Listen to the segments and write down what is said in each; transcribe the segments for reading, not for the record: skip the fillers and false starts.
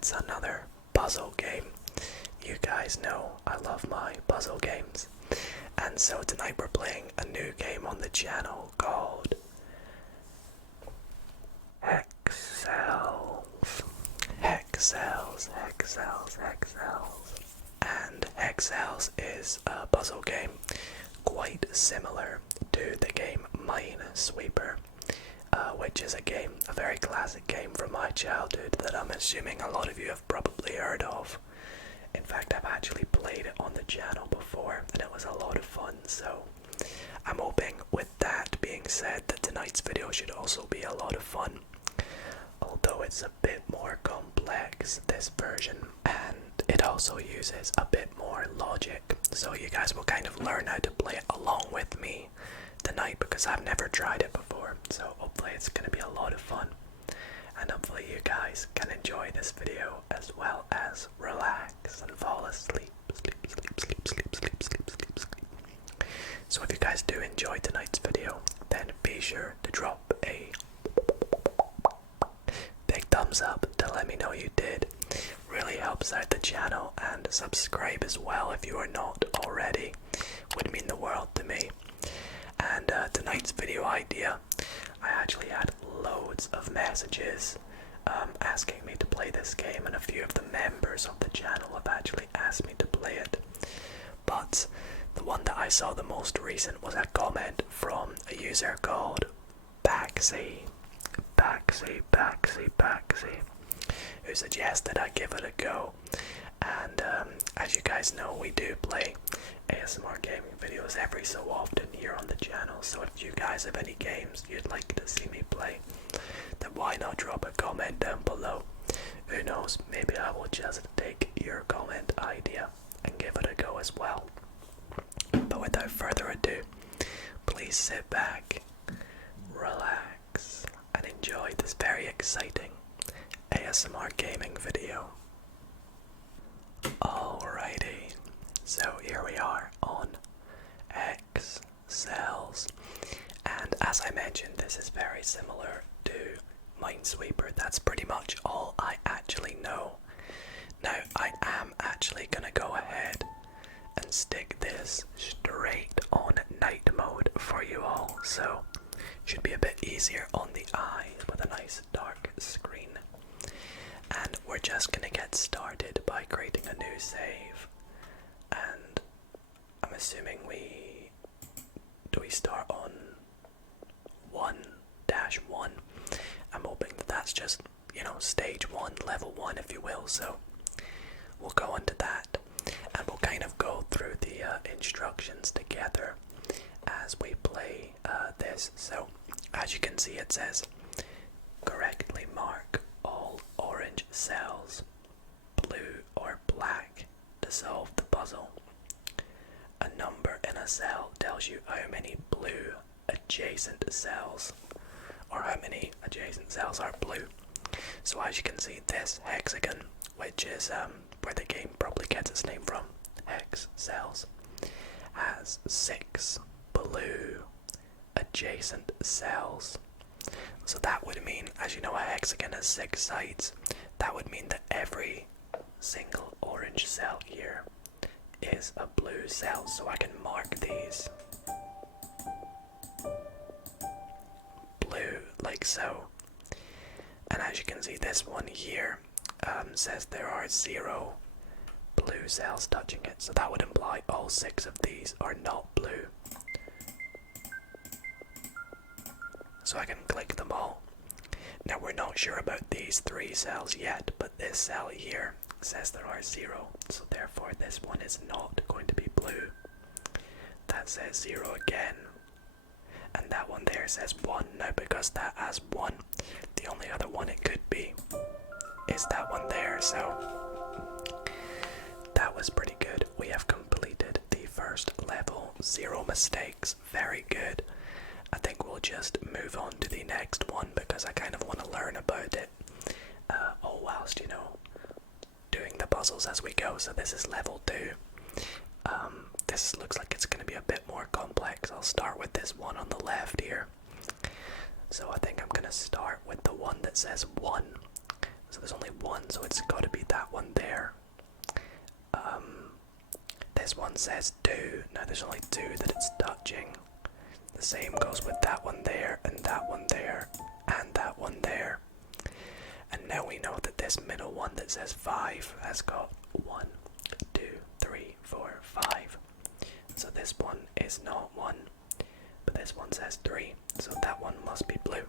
it's another puzzle game. You guys know I love my puzzle games. And so tonight we're playing a new game on the channel called Hexcells. Hexcells. And Hexcells is a puzzle game quite similar to the game Minesweeper, which is a very classic game from my childhood that I'm assuming a lot of you have probably heard of. In fact, I've actually played it on the channel before and it was a lot of fun, so I'm hoping with that being said that tonight's video should also be a lot of fun. Although it's a bit more complex, this version, and it also uses a bit more logic, so you guys will kind of learn how to play it along with me tonight because I've never tried it before, so hopefully it's going to be a lot of fun, and hopefully you guys can enjoy this video as well as relax and fall asleep. So if you guys do enjoy tonight's video, then be sure to drop a big thumbs up to let me know you did. Really helps out the channel, and subscribe as well if you are not already. Would mean the world to me. And tonight's video idea, I actually had loads of messages asking me to play this game, and a few of the members of the channel have actually asked me to play it. But the one that I saw the most recent was a comment from a user called Baxi, who suggested I give it a go. And as you guys know, we do play ASMR gaming videos every so often here on the channel, so if you guys have any games you'd like to see me play, then why not drop a comment down below. Who knows, maybe I will just take your comment idea and give it a go as well. But without further ado, please sit back, relax, and enjoy this very exciting ASMR gaming video. Alrighty, so here we are on Hexcells, and as I mentioned, this is very similar to Minesweeper. That's pretty much all I actually know. Now, I am actually gonna go ahead and stick this straight on night mode for you all, so should be a bit easier on the eyes with a nice dark screen. And we're just gonna get started by creating a new save, and I'm assuming we start on 1-1. I'm hoping that that's just, you know, stage 1, level 1 if you will, so we'll go into that and we'll kind of go through the instructions together as we play this. So as you can see, it says correctly mark all orange cells, blue or black, to solve the puzzle. A number in a cell tells you how many blue adjacent cells, or how many adjacent cells are blue. So as you can see, this hexagon, which is where the game probably gets its name from, Hexcells, has 6 blue adjacent cells. So that would mean, as you know, a hexagon has 6 sides. That would mean that every single orange cell here is a blue cell. So I can mark these blue like so. And as you can see, this one here says there are 0 blue cells touching it. So that would imply all 6 of these are not blue. So I can click them all. Now we're not sure about these 3 cells yet, but this cell here says there are 0, so therefore this one is not going to be blue. That says 0 again, and that one there says 1. Now because that has 1, the only other one it could be is that one there, so that was pretty good. We have completed the first level, 0 mistakes, very good. I think we'll just move on to the next one because I kind of want to learn about it all whilst, you know, doing the puzzles as we go. So this is level 2. This looks like it's going to be a bit more complex. I'll start with this one on the left here. So I think I'm going to start with the one that says 1. So there's only one, so it's got to be that one there. This one says 2. Now there's only 2 that it's touching. The same goes with that one there, and that one there, and that one there. And now we know that this middle one that says 5 has got 1, 2, 3, 4, 5. So this one is not 1, but this one says 3, so that one must be blue.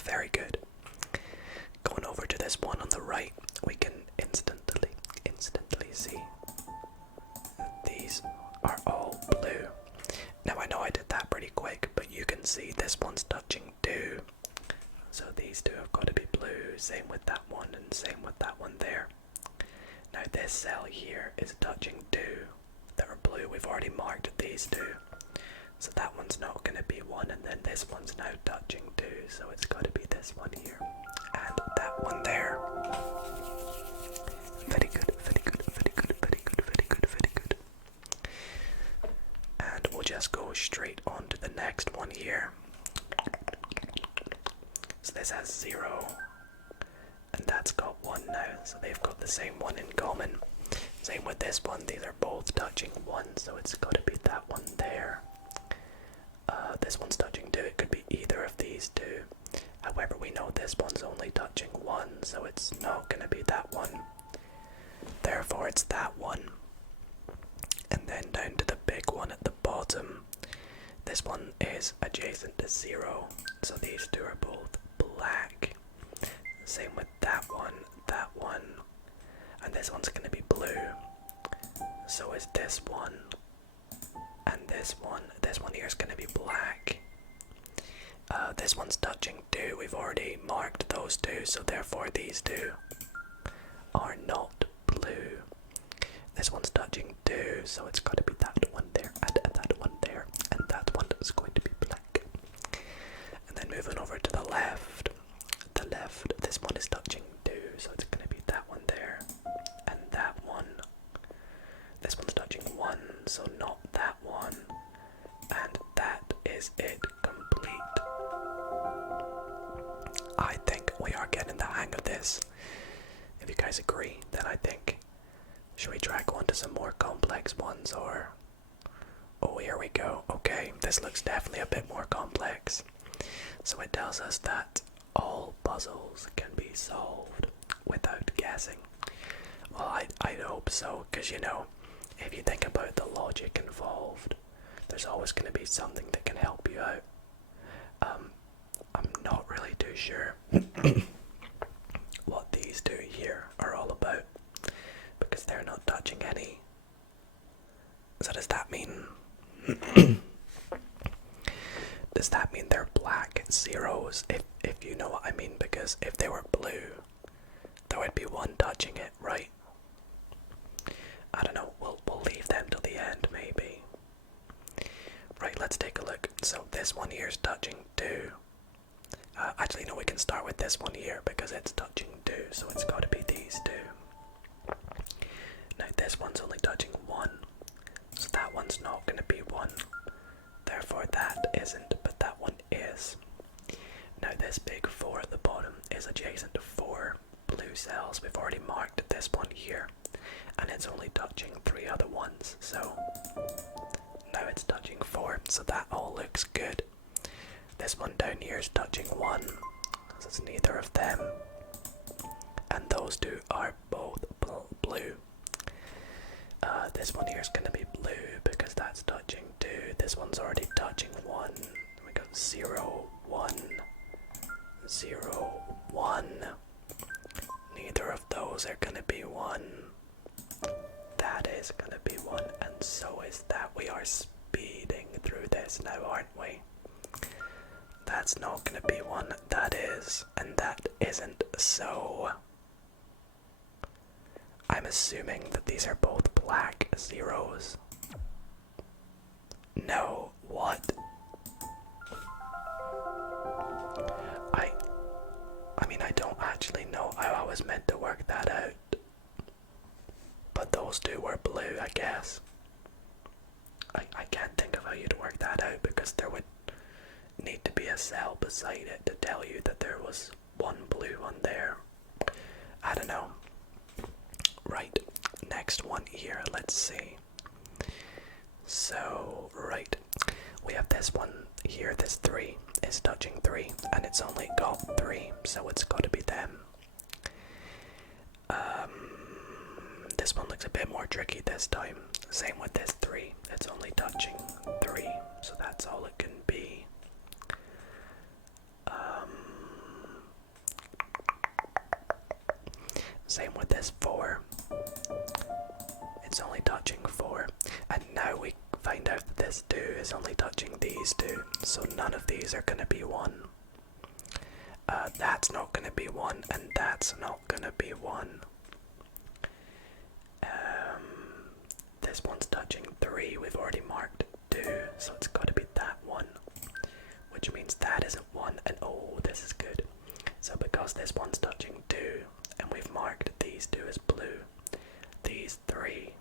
Very good. Going over to this one on the right, we can instantly see that these are all blue. Now I know I did that pretty quick, but you can see this one's touching 2. So these 2 have got to be blue, same with that one and same with that one there. Now this cell here is touching 2 that are blue. We've already marked these 2. So that one's not going to be 1, and then this one's now touching 2, so it's got to be this one here. And that one there. Very good, very good, very good, very good, very good, very good. And we'll just go straight on to the next one here. So this has 0, and that's got 1 now, so they've got the same one in common. Same with this one, these are both touching 1, so it's got to be that one there. This one's touching 2, it could be either of these 2. However, we know this one's only touching 1, so it's not going to be that one. Therefore, it's that one. And then down to the big one at the bottom. This one is adjacent to 0, so these 2 are both black. Same with that one, and this one's going to be blue. So is this one, and this one. This one here is going to be black. This one's touching 2, we've already marked those 2, so therefore these 2 are not blue. This one's touching 2, so it's got to be that one there, and that one there, and that one is going to be black. And then moving over to the left, this one is touching 2, so it's going to be that one there, and that one. This one's touching 1, so not that one, and that is it, complete. I think we are getting the hang of this. If you guys agree, then I think, should we try going to some more complex ones, or... Oh, here we go. Okay, this looks definitely a bit more complex. So it tells us that all puzzles can be solved without guessing. Well, I'd hope so, because you know, if you think about the logic involved, there's always going to be something that can help you out. I'm not really too sure what these 2 here are all about, because they're not touching any. So does that mean... does that mean they're black 0s, if you know what I mean? Because if they were blue, there would be 1 touching it, right? I don't know, we'll leave them till the end, maybe. Right, let's take a look. So this one here is touching 2. Actually, no, we can start with this one here because it's touching 2, so it's got to be these 2. Now this one's only touching 1, so that one's not going to be 1. Therefore that isn't, but that one is. Now this big 4 at the bottom is adjacent to 4 blue cells. We've already marked this one here, and it's only touching 3 other ones, so now it's touching 4, so that all looks good. This one down here is touching 1, so it's neither of them, and those 2 are both blue. This one here is going to be blue because that's touching 2. This one's already touching 1. We got 0, 1, 0, 1. Neither of those are going to be 1. That is going to be 1, and so is that. We are speeding through this now, aren't we? That's not going to be 1. That is, and that isn't. So I'm assuming that these are both black 0s. No, what? I mean, I don't actually know how I was meant to work that out. But those 2 were blue, I guess. I can't think of how you'd work that out, because there would need to be a cell beside it to tell you that there was 1 blue one there next one here. Let's see. So, right, we have this one here, this 3 is touching 3, and it's only got 3, so it's got to be them. This one looks a bit more tricky this time. Same with this 3, it's only touching 3, so that's all it can be. Same with this 4. It's only touching 4. And now we find out that this 2 is only touching these 2. So none of these are going to be 1. That's not going to be 1. And that's not going to be 1. This one's touching 3. We've already marked 2. So it's got to be that one. Which means that isn't 1. And oh, this is good. So because this one's touching 2. And we've marked these 2 as blue. These 3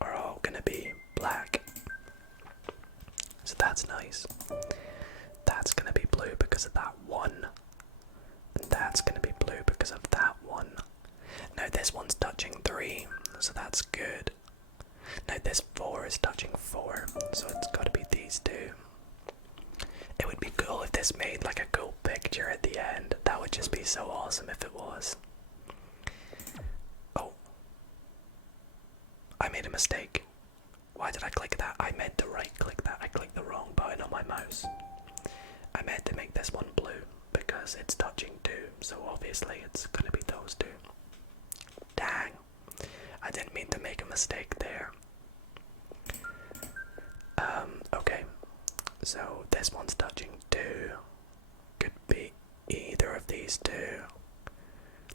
are all gonna be black. So that's nice. That's gonna be blue because of that 1. And that's gonna be blue because of that 1. Now this one's touching 3, so that's good. Now this 4 is touching 4, so it's gotta be these 2. It would be cool if this made like a cool picture at the end. That would just be so awesome if it was. Oh. I made a mistake. Why did I click that? I meant to right click that. I clicked the wrong button on my mouse. I meant to make this one blue because it's touching 2. So obviously it's going to be those 2. Dang. I didn't mean to make a mistake there. Okay. So this one's touching 2. Could be either of these 2.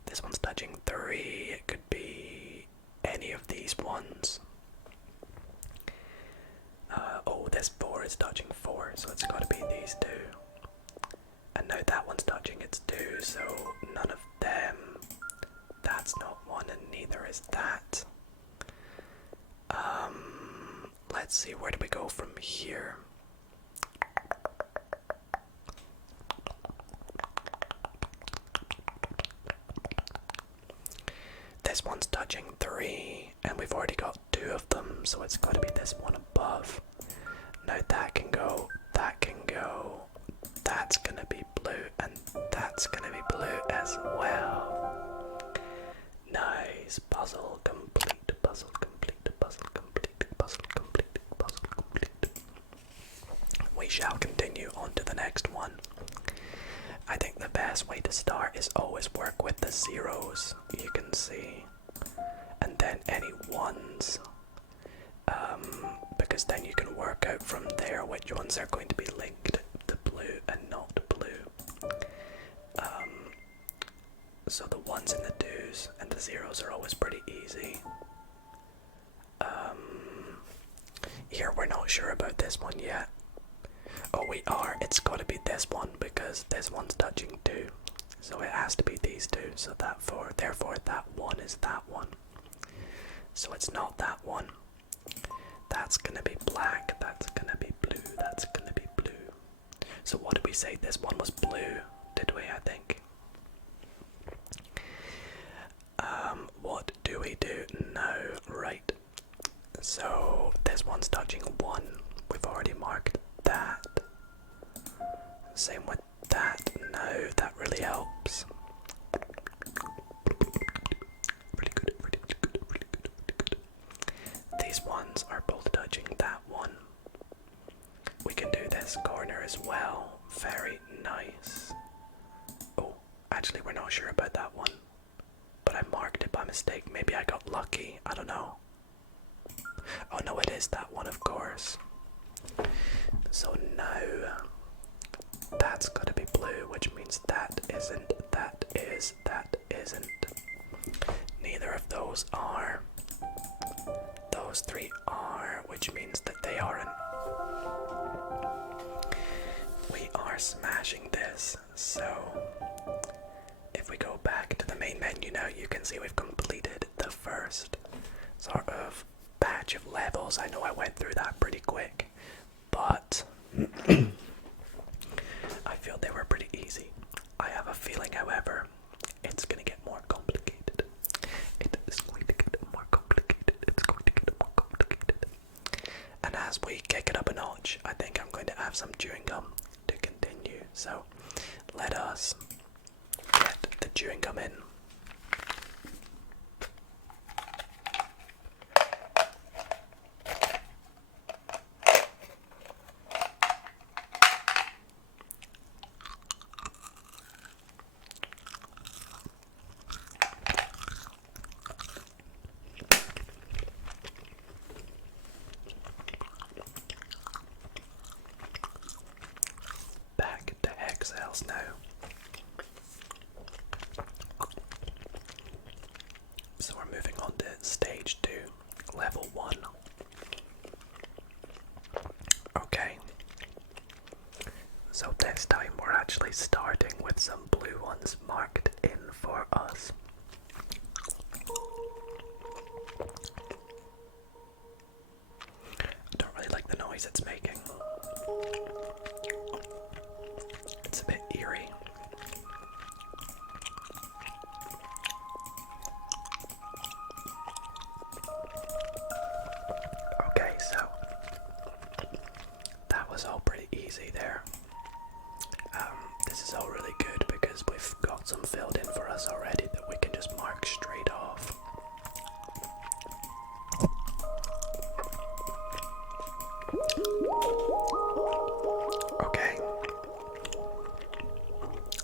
This one's touching 3. It could be any of these ones. Oh, this 4 is touching 4, so it's got to be these 2. And now that one's touching its 2, so none of them. That's not 1, and neither is that. Let's see, where do we go from here? This one's touching 3, and we've already got 2 of them, so it's got to be this one above. Now that can go, that's gonna be blue, and that's gonna be blue as well. Nice, puzzle complete, puzzle complete, puzzle complete, puzzle complete, puzzle complete. We shall continue on to the next one. I think the best way to start is always work with the zeros, you can see, and then any ones, because then you can work out from there which ones are going to be linked to blue and not blue. So the ones and the 2s and the zeros are always pretty easy. Here we're not sure about this one yet. Oh, we are. It's got to be this one because this one's touching 2. So it has to be these 2. So therefore that 1 is that one. So it's not that one. That's gonna be black. That's gonna be blue. That's gonna be blue. So what did we say? This one was blue, did we? I think. What do we do now? Right. So this one's touching 1. We've already marked that. Same with that. No, that really helps. Really good, really good, really good, really good. These ones are both touching that one. We can do this corner as well. Very nice. Oh, actually we're not sure about that one. But I marked it by mistake. Maybe I got lucky. I don't know. Oh no, it is that one, of course. So now that's gotta be blue, which means that isn't, that is, that isn't. Neither of those are. Those 3 are, which means that they aren't. We are smashing this, so if we go back to the main menu now, you can see we've completed the first sort of batch of levels. I know I went through that pretty quick, but I feel they were pretty easy. I have a feeling, however, it's going to get more complicated. It is going to us get the chewing gum in. Back to Hexcells now. So we're moving on to stage 2, level 1. Okay. So this time we're actually starting with some blue ones marked in for us. I don't really like the noise it's making. It's a bit eerie. Okay, so that was all pretty easy there. This is all really good because we've got some filled in for us already that we can just mark straight off. Okay.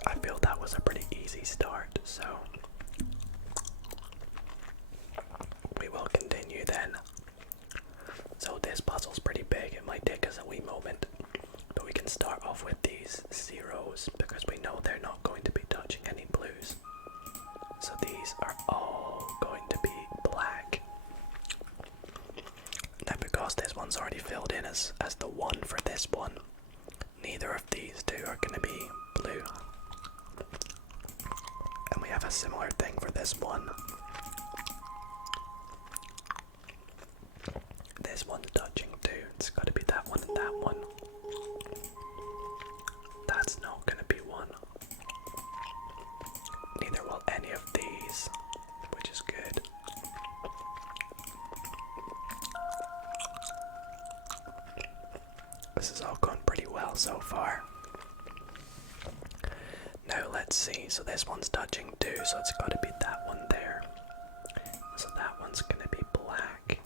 I feel that was a pretty easy start, so we will continue then. So this puzzle's pretty big, it might take us a wee moment, but we can start off with these zeros because we know they're not going to be touching any blues. So these are all going to be black. Now because this one's already filled in as the 1 for this one, neither of these two are going to be blue. And we have a similar thing for this one. This one's touching too. It's got to be that one and that one. That's not going to be one. Neither will any of these, which is good. This has all gone pretty well so far. Now let's see, so this one's touching too, so it's got to be that one there. So that one's going to be black.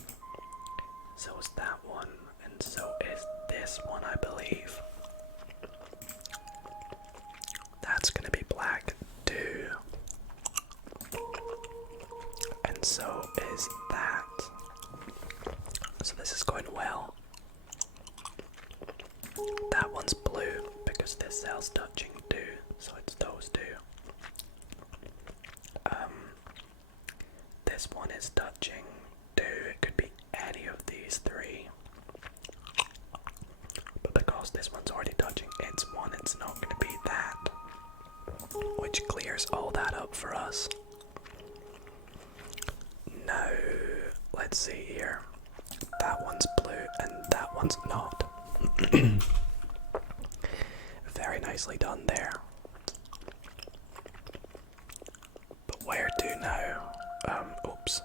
So is that one, and so is this one, I believe. That's going to be black too. And so is that. So this is going well. That one's blue because this cell's touching too, so it's those two. This one is touching too. It could be any of these three. But because this one's already touching its one, it's not going to be that. Which clears all that up for us. Now, let's see here. That one's blue and that one's not. Very nicely done there. But where to now? Oops.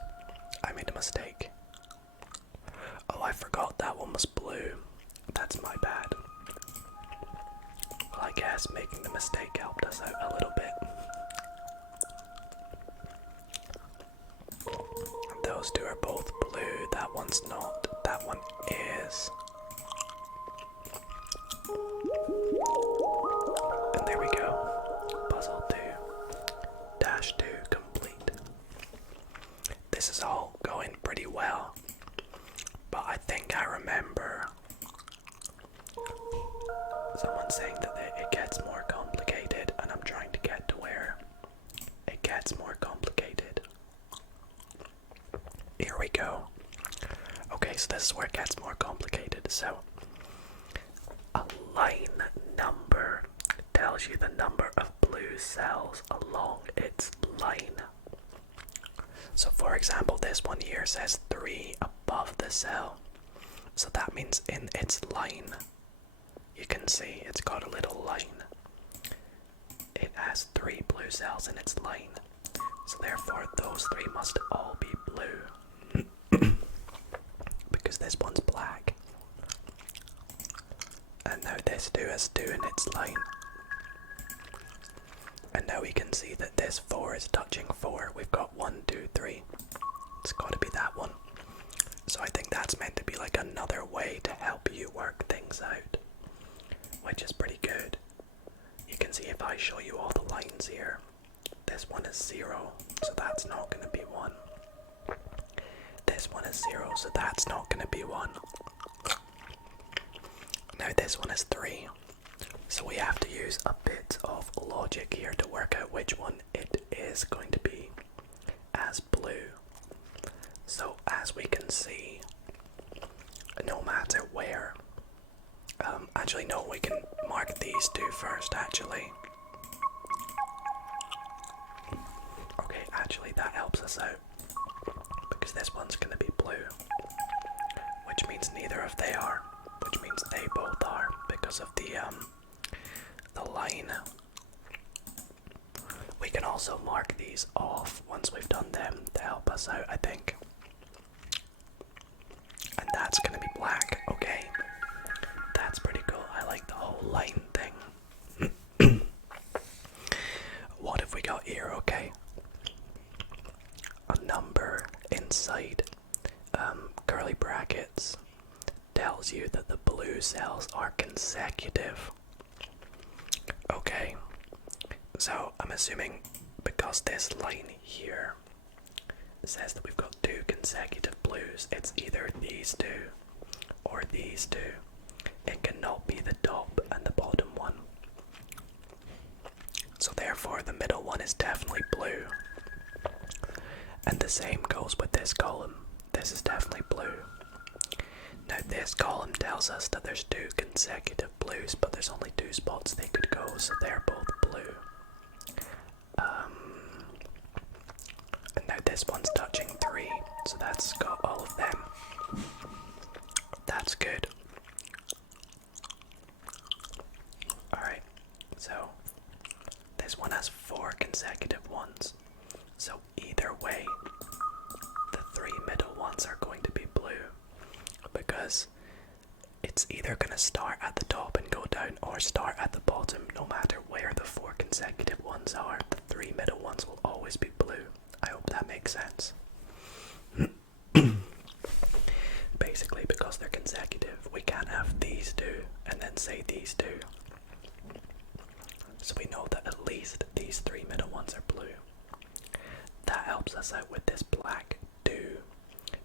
I made a mistake. Oh, I forgot that one was blue. That's my bad. Well, I guess making the mistake helped us out a little bit. Those two are both blue. That one's not. That one is. And there we go. Puzzle 2-2 complete. This is all going pretty well. But I think I remember someone saying that it gets more complicated, and I'm trying to get to where it gets more complicated. Here we go. Okay, so this is where it gets more complicated. So, a line number tells you the number of blue cells along its line. So for example, this one here says 3 above the cell. So that means in its line, you can see it's got a little line. It has 3 blue cells in its line. So therefore those 3 must all be blue. Because this one's black. And now this 2 has 2 in its line. we can see that this 4 is touching 4. We've got 1, 2, 3. It's got to be that one. So I think that's meant to be like another way to help you work things out, which is pretty good. You can see if I show you all the lines here, this one is 0, so that's not going to be 1. This one is 0, so that's not going to be 1. Now this one is 3, so we have to use a bit of logic here to work out which one it is going to be as blue. So as we can see, no matter where, actually no, we can mark these two first actually. Okay, actually that helps us out, because this one's going to be blue, which means neither of they are, which means they both are, because of the line. We can also mark these off once we've done them to help us out, I think. And that's going to be black, okay. That's pretty cool. I like the whole line thing. What have we got here? Okay. A number inside curly brackets tells you that the blue cells are consecutive. Okay. So I'm assuming because this line here says that we've got 2 consecutive blues, it's either these 2 or these 2. It cannot be the top and the bottom one. So therefore the middle one is definitely blue. And the same goes with this column. This is definitely blue. Now this column tells us that there's 2 consecutive blues, but there's only 2 spots they could go, so they're both blue. And now this one's touching 3, so that's got all of them. That's good. Alright, so this one has 4 consecutive ones. So either way, the 3 middle ones are going to be blue, because it's either going to start at the top and go down or start at the bottom. No matter where the 4 consecutive ones are, the 3 middle ones will always be blue. I hope that makes sense. Basically, because they're consecutive, we can't have these 2 and then say these 2. So we know that at least these 3 middle ones are blue. That helps us out with this black 2,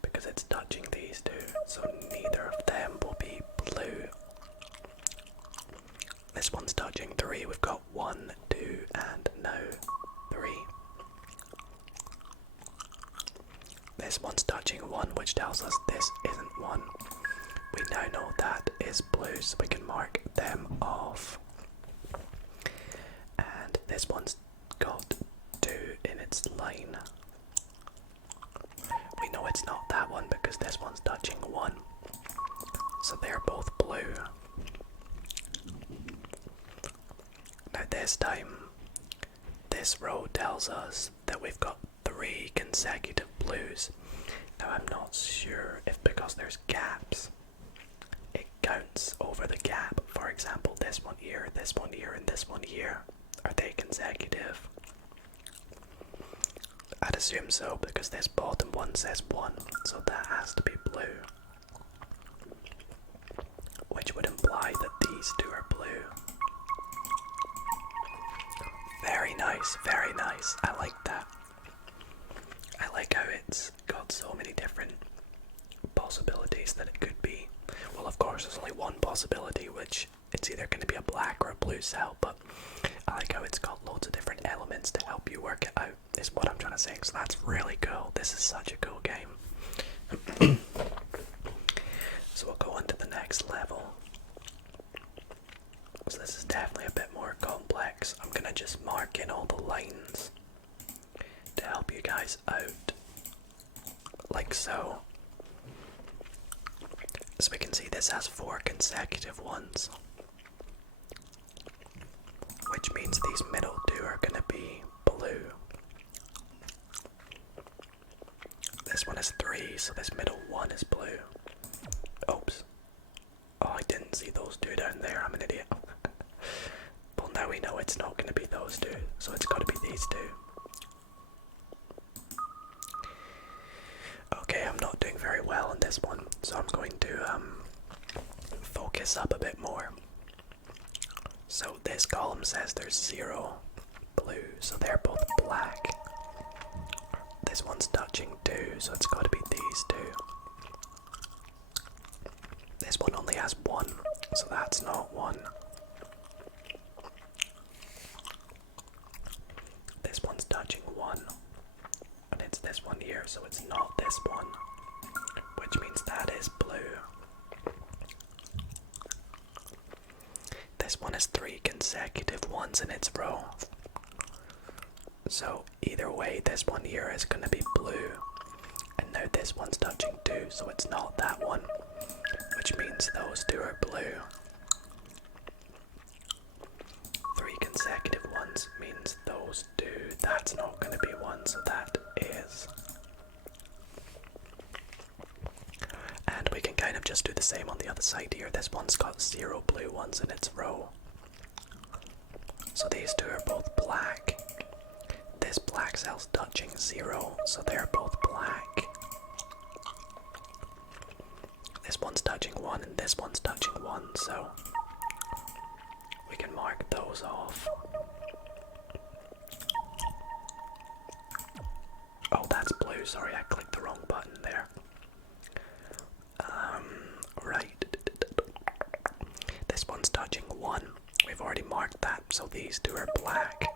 because it's touching these 2, so neither of them will be blue. This one's touching 3, we've got 1, 2, and now 3. This one's touching 1, which tells us this isn't 1. We now know that is blue, so we can mark them off. And this one's got 2 in its line. We know it's not that one because this one's touching 1. So they're both blue. Now this time, this row tells us that we've got 3 consecutive blues. Now I'm not sure if because there's gaps, it counts over the gap. For example, this one here, and this one here. Are they consecutive? I'd assume so, because this bottom one says 1, so that has to be blue. Which would imply that these 2 are blue. Very nice, very nice. I like that. I like how it's got so many different possibilities that it could be. Well, of course, there's only one possibility, which it's either going to be a black or a blue cell, but I like how it's got loads of different elements to help you work it out, is what I'm trying to say. So that's really cool. This is such a cool game. So we'll go on to the next level. So this is definitely a bit more complex. I'm going to just mark in all the lines to help you guys out, like so. So we can see this has 4 consecutive ones, which means these middle 2 are going to be blue. This one is 3, so this middle 1 is blue. Oops. Oh, I didn't see those 2 down there, I'm an idiot. Well, now we know it's not going to be those 2. two, so it's got to be these two. Okay, I'm not doing very well on this one, so I'm going to focus up a bit more. So this column says there's 0 blue, so they're both black. This one's touching 2, so it's got to be these two. This one only has 1, so that's not 1. This one's touching 1, and it's this one here, so it's not this one, which means that is blue. This one has 3 consecutive ones in its row. So either way, this one here is going to be blue. And now this one's touching 2, so it's not that one, which means those two are blue. 3 consecutive ones means those two. That's not going to be 1, so that is. And we can kind of just do the same on the other side here. This one's got 0 blue ones in its row. So these two are both black. This black cell's touching 0, so they're both black. This one's touching 1 and this one's touching 1, so we can mark those off. Oh, that's blue. Sorry, I clicked the wrong button there. Right. This one's touching 1. We've already marked that, so these two are black,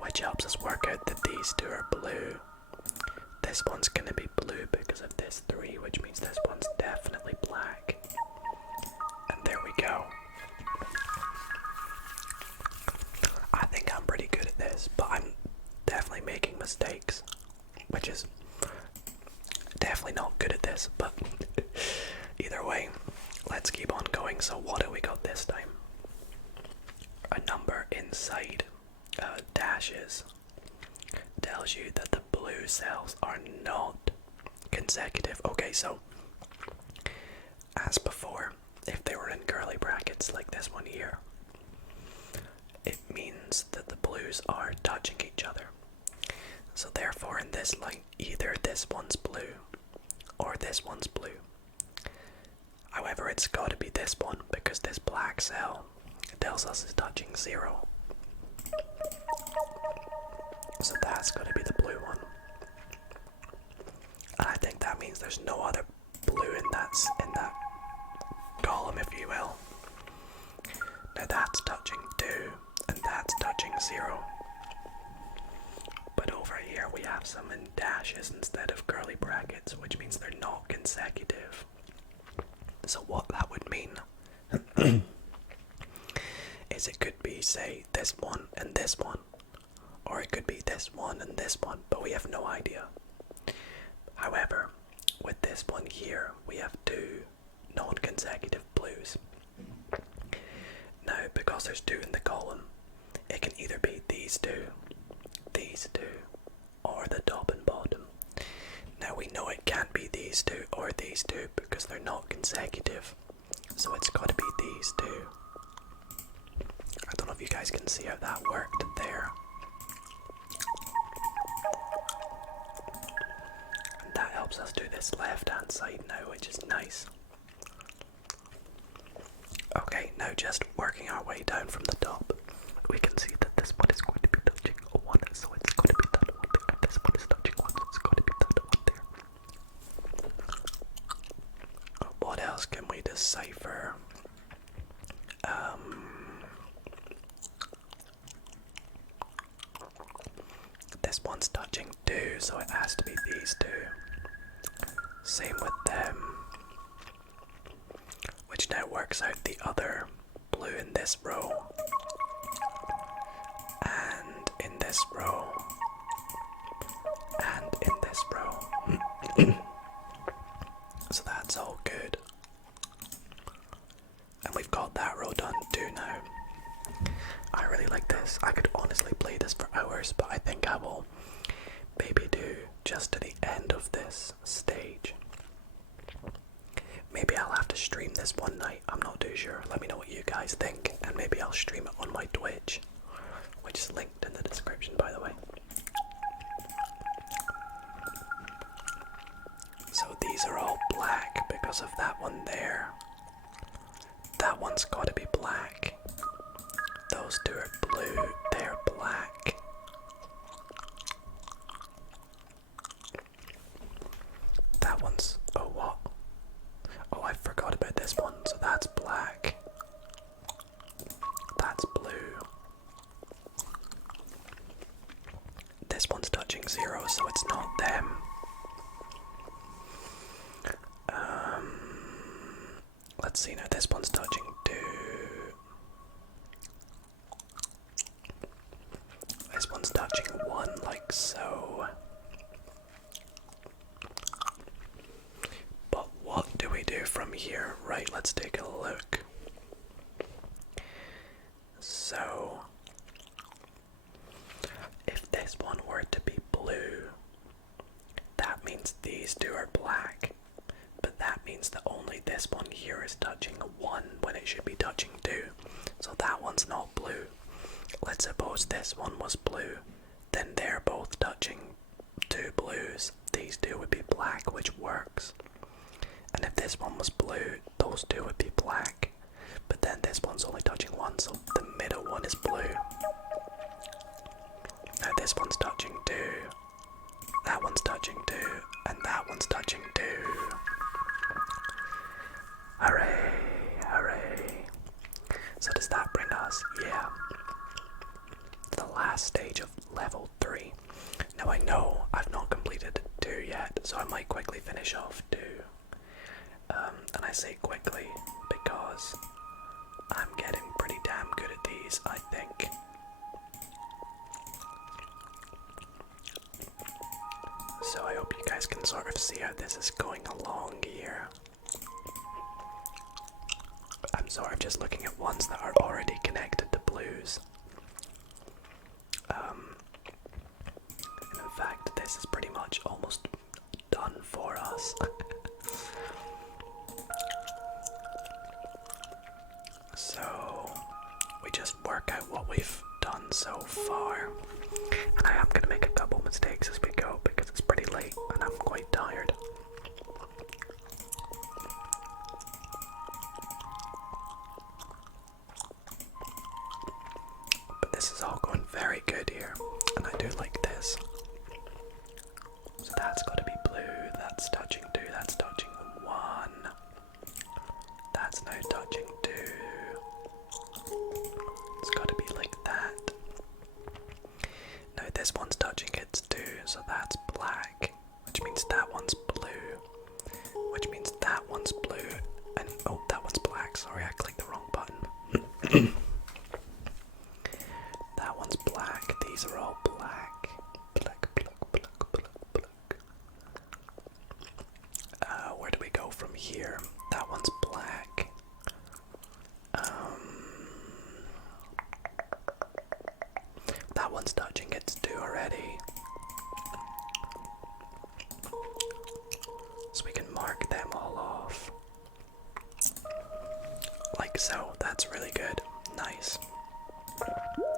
which helps us work out that these two are blue. This one's gonna be blue because of this 3, which means this one's definitely black. And there we go. I think I'm pretty good at this, but I'm definitely making mistakes, which is definitely not good at this, but either way, let's keep on going. So what do we got this time? A number inside dashes tells you that the blue cells are not consecutive. Okay, so as before, if they were in curly brackets like this one here, it means that the blues are touching each other. So therefore in this line, either this one's blue or this one's blue. However, it's got to be this one because this black cell tells us it's touching 0. So that's got to be the blue one. And I think that means there's no other blue in that column, if you will. Now that's touching 2 and that's touching 0. But over here we have some in dashes instead of curly brackets, which means they're not consecutive. So what that would mean is it could be, say, this one and this one, or it could be this one and this one, but we have no idea. However, with this one here, we have 2 non-consecutive blues. Now, because there's 2 in the column, it can either be these two, or the top and bottom. Now we know it can't be these 2 or these 2 because they're not consecutive. So it's got to be these 2. I don't know if you guys can see how that worked there. And that helps us do this left hand side now, which is nice. Okay, now just working our way down from the top, we can see that this one is going to be touching 1, so it's going to be that one there. And this one is touching 1, so it's going to be that one there. What else can we decipher? This one's touching 2, so it has to be these 2. Same with them. Which now works out the other blue in this row. And in this row. And in this row. So that's all good. And we've got that row done too now. I really like this. I could honestly play this for hours, but I think I will maybe do just to the end of this stage. Maybe I'll have to stream this one night. I'm not too sure. Let me know what you guys think, and maybe I'll the description, by the way. So these are all black because of that one there. That one's got to be black. Those two are blue, they're black. That one's, oh what? Oh, I forgot about this one, so that's black. That's blue. This one's touching 0, so it's not them. Let's see now, this one's touching 2. This one's touching 1, like so. But what do we do from here? Right, let's take a look. So, if this one were to be blue, that means these two are black. But that means that only this one here is touching a 1 when it should be touching 2. So that one's not blue. Let's suppose this one was blue. Then they're both touching 2 blues. These two would be black, which works. And if this one was blue, those two would be black. But then this one's only touching 1, so the middle one is blue. Now this one's touching 2. That one's touching 2. And that one's touching 2. Hooray, hooray. So does that bring us, yeah, to the last stage of level 3. Now I know I've not completed 2 yet, so I might quickly finish off 2. And I say quickly because I'm getting pretty damn good at these, I think. So I hope you guys can sort of see how this is going along here. I'm sort of just looking at ones that are already connected to blues. And in fact, this is pretty much almost done for us. So, we just work out what we've done so far. And I am going to make a couple mistakes as we go because it's pretty late and I'm quite tired. But this is all going very good here, and I do like this. So that's got to be blue, that's touching 2, that's touching 1. That's now touching 2. It's got to be like that. Now this one's touching its 2, so that's black, which means that one's blue, which means that one's blue, and oh, that one's black, sorry, I clicked the wrong button. That one's black, these are all black. Black, black, black, black, black. Where do we go from here? That one's black. That one's touching its 2 already. So we can mark them all off. Like so, that's really good. Nice.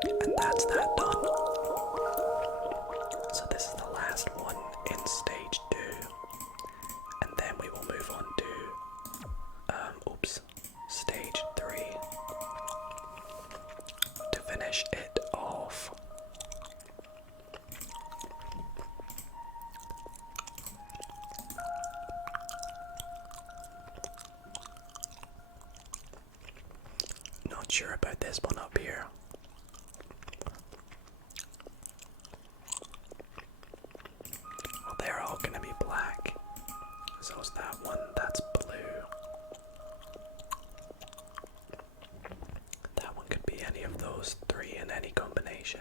And that's that done. So this is the last one in stage 2. And then we will move on to stage 3 to finish it off. Not sure about this one up here. Well, they're all gonna be black. So is that one, that's blue. That one could be any of those 3 in any combination.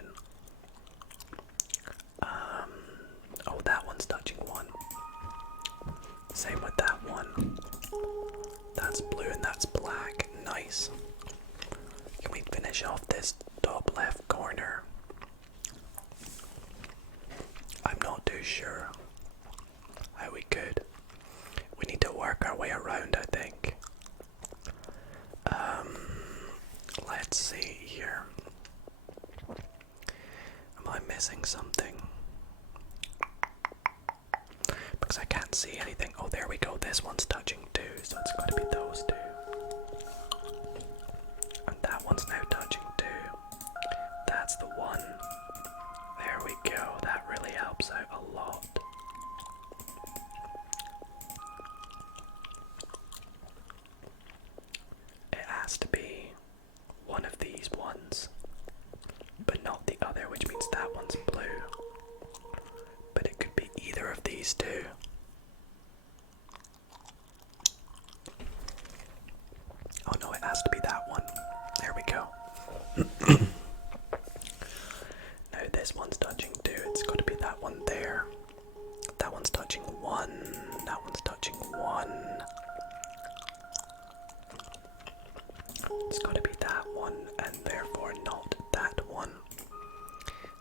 Oh, that one's touching 1. Same with that one. That's blue and that's black. Nice. Can we finish off this top left corner? I'm not too sure how we could. We need to work our way around, I think. Let's see here. I'm missing something. Because I can't see anything. Oh, there we go. This one's touching too, so it's got to be those two. And that one's now touching too. That's the one. There we go. That really helps out a lot. It has to be one of these ones, but not the other, which means that one's blue. But it could be either of these two. Oh no, it has to be that one. There we go. Now this one's touching two. It's got to be that one there. That one's touching one. That one's touching one. It's got to be that one, and therefore not that one.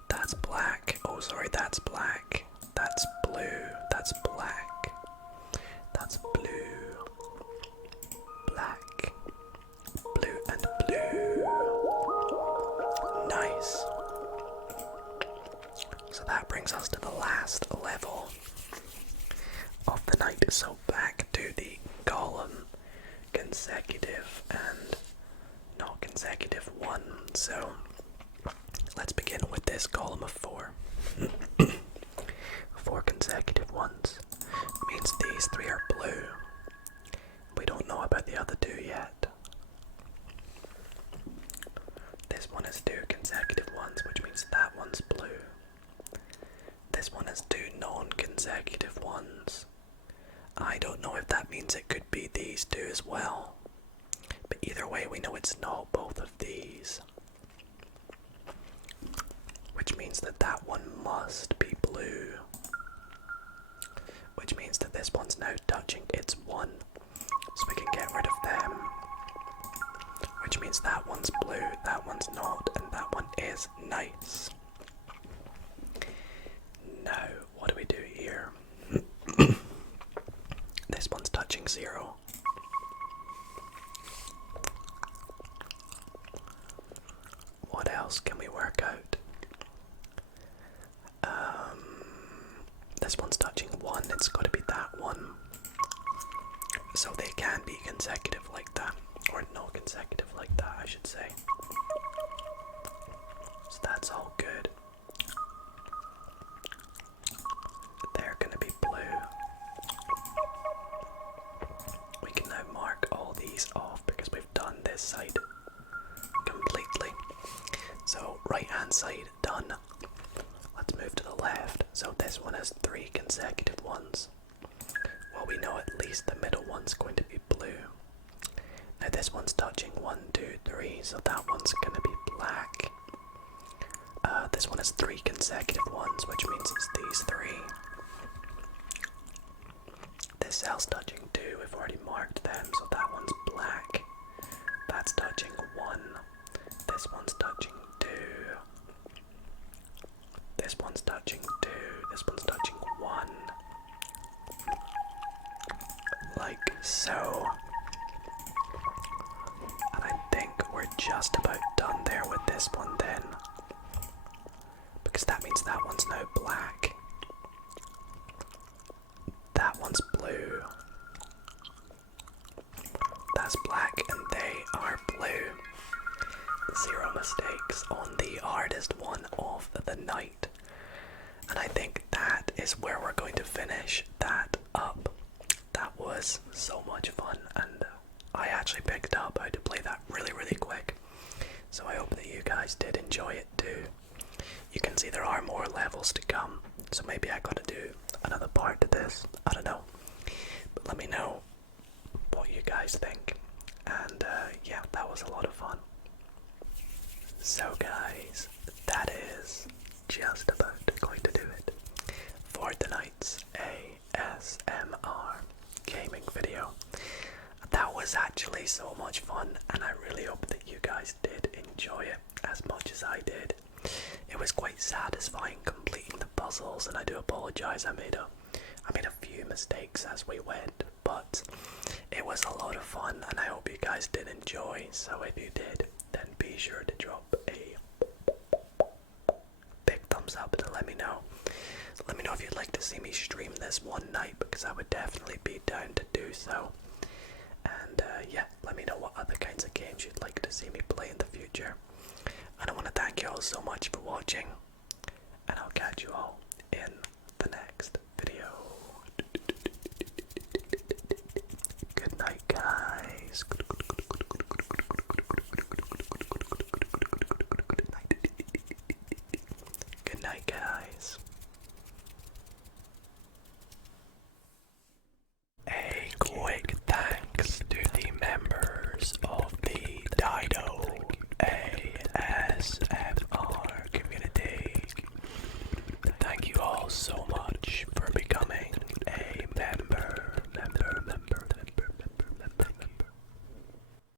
That's black. Oh, sorry, that's black. That's blue. That's black. That's blue. Black. Blue and blue. Nice. So that brings us to the last level of the night. So back to the column consecutive and not consecutive one. So let's begin with this column of 4. 4 consecutive ones means these 3 are blue. We don't know about the other 2 yet. This one is 2 consecutive ones, which means that one's blue. This one is 2 non-consecutive ones. I don't know if that means it could be these 2 as well. But either way, we know it's not both of these. Which means that that one must be blue. Which means that this one's now touching its 1. So we can get rid of them. Which means that one's blue, that one's not, and that one is nice. Now, what do we do here? This one's touching 0. What else can we work out? This one's touching 1, it's got to be that one. So they can be consecutive like that, or not consecutive like that, I should say. So that's all good. They're gonna be blue. We can now mark all these off because we've done this side completely. So right hand side done. Let's move to the left. So this one has 3 consecutive ones. Well, we know at least the middle one's going to be blue. Now this one's touching 1, 2, 3, so that one's going to be black. This one has 3 consecutive ones, which means it's these 3. This cell's touching 2, we've already marked them, so that one's black. That's touching 1. This one's touching 2. This one's touching 2. This one's touching 1. Like so. And I think we're just about done there with this one then. Because that means that one's now black. That one's blue. That's black and they are blue. 0 mistakes on the hardest one of the night. And I think that is where we're going to finish that up. That was so much fun, and I actually picked up how to play that really, really quick. So I hope that you guys did enjoy it too. You can see there are more levels to come, so maybe I gotta do another part to this. I don't know. But let me know what you guys think. And yeah, that was a lot of fun. So guys, that is just about going to do it for tonight's ASMR gaming video. That was actually so much fun, and I really hope that you guys did enjoy it as much as I did. It was quite satisfying completing the puzzles, and I do apologise, I made a few mistakes as we went, but it was a lot of fun, and I hope you guys did enjoy. So if you did, then be sure to drop a big thumbs thumbs up to let me know. Let me know if you'd like to see me stream this one night, because I would definitely be down to do so. And yeah, let me know what other kinds of games you'd like to see me play in the future. And I want to thank you all so much for watching, and I'll catch you all